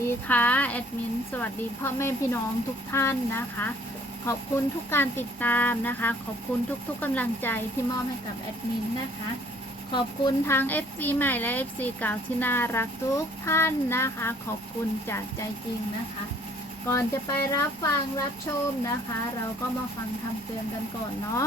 ดีค่ะแอดมินสวัสดีพ่อแม่พี่น้องทุกท่านนะคะ ขอบคุณทุกการติดตามนะคะ ขอบคุณทุกๆกำลังใจที่มอบให้กับแอดมินนะคะ ขอบคุณทาง FC ใหม่และ FC เก่าที่น่ารักทุกท่านนะคะ ขอบคุณจากใจจริงนะคะ ก่อนจะไปรับฟังรับชมนะคะ เราก็มาฟังคำเตือนกันก่อนเนาะ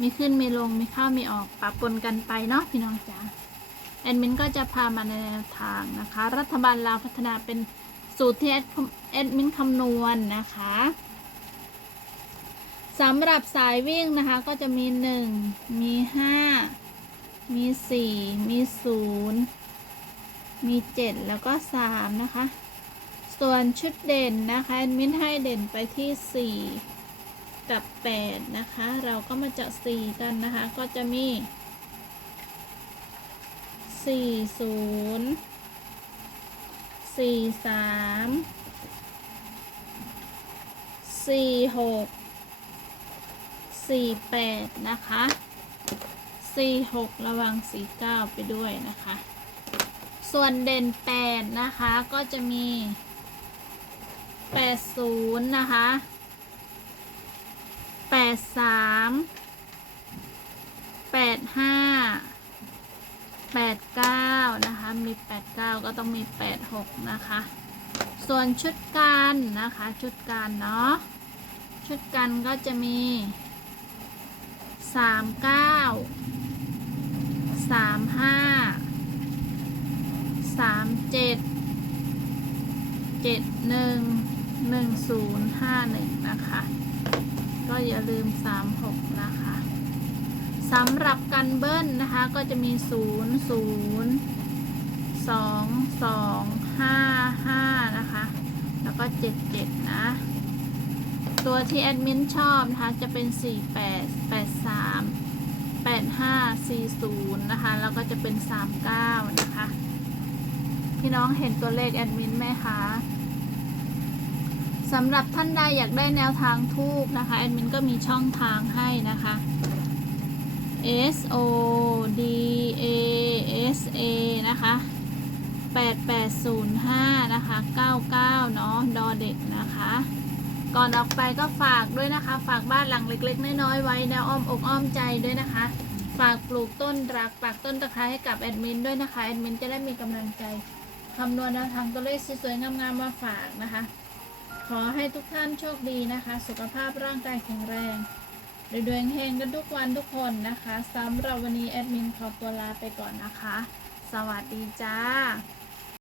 มีขึ้นมีลงมีเข้ามีออกปะปนกันไปเนาะพี่น้องจ๋าแอดมินก็จะพามาในแนวทางนะคะ รัฐบาลลาวพัฒนาเป็นสูตรที่แอดมินคำนวณนะคะสำหรับสายวิ่งนะคะก็จะมี 1 มี 5 มี 4 มี 0 มี 7 แล้วก็ 3 นะคะ ส่วนชุดเด่นนะคะแอดมินให้เด่นไปที่ 4 กับ 8 นะคะ เราก็มาเจาะ4กันนะคะ ก็จะมี 4 0 4 3 4 6 4 8 นะคะ 4 6 ระวัง 4 9 ไปด้วยนะคะ ส่วนเด่น 8 นะคะ ก็จะมี 80 นะคะ ดสามแปดห้าแปดเก้านะคะ มีแปดเก้าก็ต้องมีแปดหกนะคะ ส่วนชุดกันนะคะ ชุดกันเนาะ ชุดกันก็จะมีสามเก้าสามห้าสามเจ็ดเจ็ดหนึ่งหนึ่งศูนย์ห้าหนึ่งนะคะ ก็อย่าลืม 36 นะคะสำหรับกันเบิ้ลนะคะ ก็จะมี 0 0 2 2 5 5 นะคะ แล้วก็ 7 7 นะ ตัวที่แอดมินชอบนะคะ จะเป็น 48 83 85 40 นะคะ แล้วก็จะเป็น 39 นะคะ พี่น้องเห็นตัวเลขแอดมินไหมคะ สำหรับท่านใดอยากได้แนวทางทูบนะคะแอดมินก็มีช่องทางให้นะคะ S O D A S A นะคะ 8805 นะคะ 99 เนาะดอเด็กนะคะ ก่อนออกไปก็ฝากด้วยนะคะ ฝากบ้านหลังเล็กๆ น้อยๆ ไว้แนวอ้อมอกอ้อมใจด้วยนะคะ ฝากปลูกต้นรักฝากต้นตะไคร้ให้กับแอดมินด้วยนะคะ แอดมินจะได้มีกำลังใจคำนวณแนวทางตัวเลขสวยๆงามๆมาฝากนะคะ ขอให้ทุกท่านโชคดีนะคะ สุขภาพร่างกายแข็งแรงรวยๆเฮงกันทุกวันทุกคนนะคะสำหรับวันนี้แอดมินขอตัวลาไปก่อนนะคะ สวัสดีจ้า